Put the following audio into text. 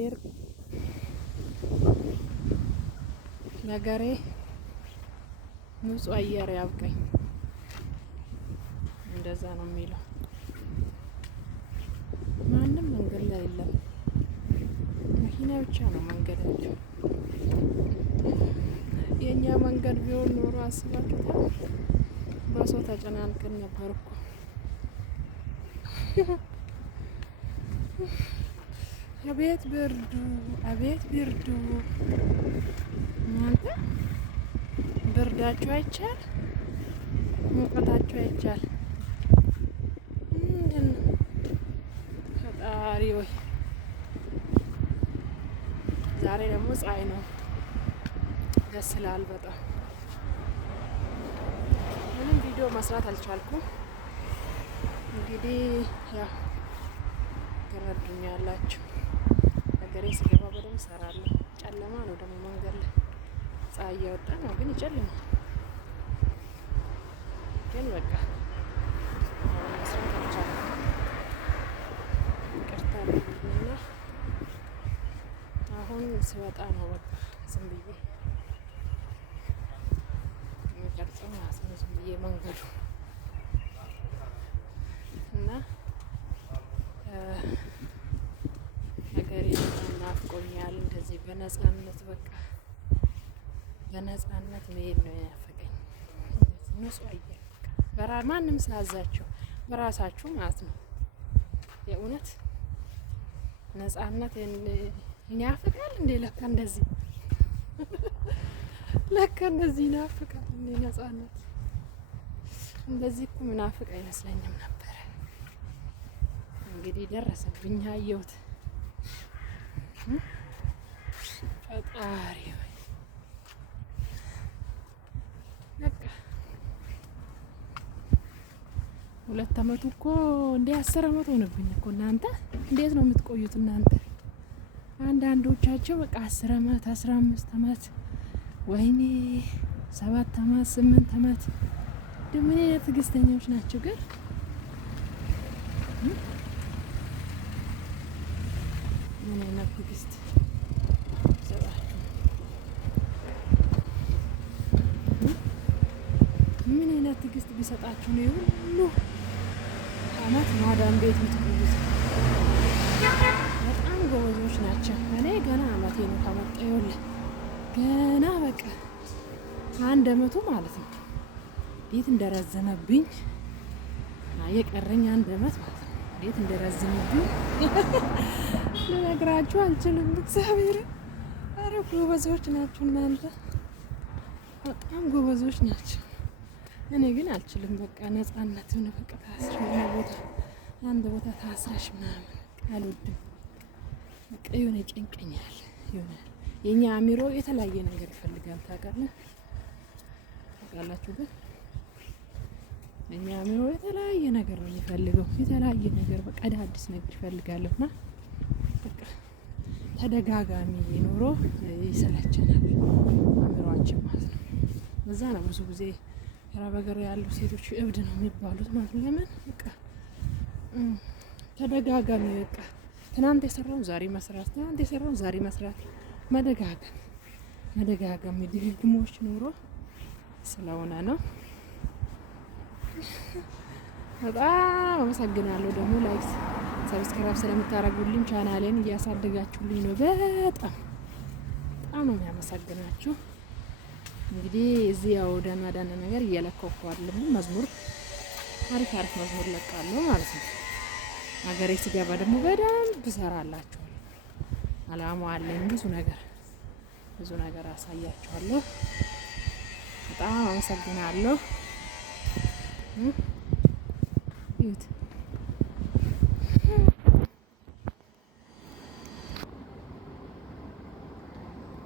እግዚአብሔር ነገሬ ንጹህ አየር ያብቀኝ። እንደዛ ነው የሚለው። ማንም መንገድ ላይ የለም፣ መኪና ብቻ ነው መንገዳቸው። የኛ መንገድ ቢሆን ኖሮ አስባችሁታል? በሰው ተጨናንቀን ነበር እኮ። አቤት ብርዱ፣ አቤት ብርዱ። እናንተ ብርዳችሁ አይቻል፣ ሙቀታችሁ አይቻል። ምንድን ነው ፈጣሪ ወይ! ዛሬ ደግሞ ፀሐይ ነው፣ ደስ ይላል በጣም። ምንም ቪዲዮ መስራት አልቻልኩም። እንግዲህ ያው ትረዱኛላችሁ። ነገሬ ሲገባ በደንብ እሰራለሁ። ጨለማ ነው ደግሞ መንገድ ላይ ፀሐይ እያወጣ ነው፣ ግን ይጨልማል። ግን በቃ መስራት አልቻልኩም። ይቅርታ አድርጉልኝና አሁን ስወጣ ነው በቃ ዝም ብዬ የሚቀርጸው ማለት ነው። ዝም ብዬ መንገዱ እና ነገሬ በጣም ናፍቆኛል። እንደዚህ በነጻነት በቃ በነጻነት መሄድ ነው የናፈቀኝ። ንጹህ አየር ማንም ሳያዛቸው በራሳችሁ ማለት ነው። የእውነት ነጻነት ይናፍቃል እንዴ? ለካ እንደዚህ ይናፍቃል እንዴ ነጻነት? እንደዚህ እኮ ምናፍቅ አይመስለኝም ነበረ። እንግዲህ ደረሰብኝ፣ አየሁት። ፈጣሪ ሆይ በቃ 2 አመቱ እኮ እንደ 10 አመት ሆነብኝ እኮ። እናንተ እንዴት ነው የምትቆዩት እናንተ? አንዳንዶቻቸው በቃ 10 አመት 15 አመት፣ ወይኔ 7 አመት 8 አመት። ምን አይነት ትዕግስተኞች ናቸው ግን? ምን አይነት ትዕግስት ይሰጣችሁ? ምን አይነት ትዕግስት ቢሰጣችሁ ነው ሁሉ አመት ማዳም ቤት የምትቆዩት? በጣም ጎበዞች ናቸው። እኔ ገና አመቴ ነው ከመጣሁ። ይኸውልህ ገና በቃ 1 አመቱ ማለት ነው። እንዴት እንደረዘመብኝ የቀረኝ 1 አመት ማለት ነው። እንዴት እንደረዘመብኝ ልነግራችሁ አልችልም። እግዚአብሔር አረ ጎበዞች ናችሁ እናንተ፣ በጣም ጎበዞች ናቸው። እኔ ግን አልችልም። በቃ ነጻነት ነው በቃ ታስረሽ አንድ ቦታ ታስረሽ ምናምን አልወድም። በቃ የሆነ ይጨንቀኛል። የሆነ የኛ አሚሮ የተለያየ ነገር ይፈልጋል። ታውቃላችሁ ግን እኛ አሚሮ የተለያየ ነገር ነው የሚፈልገው። የተለያየ ነገር በቃ አዲስ ነገር ይፈልጋልና በቃ ተደጋጋሚ ኑሮ ይሰለቸናል አሚሮአችን ማለት ነው። በዛ ነው ብዙ ጊዜ አረብ ሀገር ያሉ ሴቶች እብድ ነው የሚባሉት ማለት ነው። ለምን በቃ ተደጋጋሚ በቃ ትናንት የሰራውን ዛሬ መስራት፣ ትናንት የሰራውን ዛሬ መስራት፣ መደጋገም ድግግሞች ኑሮ ስለሆነ ነው። በጣም አመሰግናለሁ ደግሞ ላይክ ሰብስክራይብ ስለምታደርጉልኝ፣ ቻናሌን እያሳደጋችሁልኝ ነው። በጣም ነው የሚያመሰግናችሁ። እንግዲህ እዚህ ያው ደህና ነገር እየለከኩ አይደለም። መዝሙር አሪፍ መዝሙር ለቃለሁ ማለት ነው። ሀገሬ ሲገባ ደግሞ በደንብ እሰራላችኋለሁ። አላማው አለኝ። ብዙ ነገር አሳያችኋለሁ። በጣም አመሰግናለሁ። ይሁት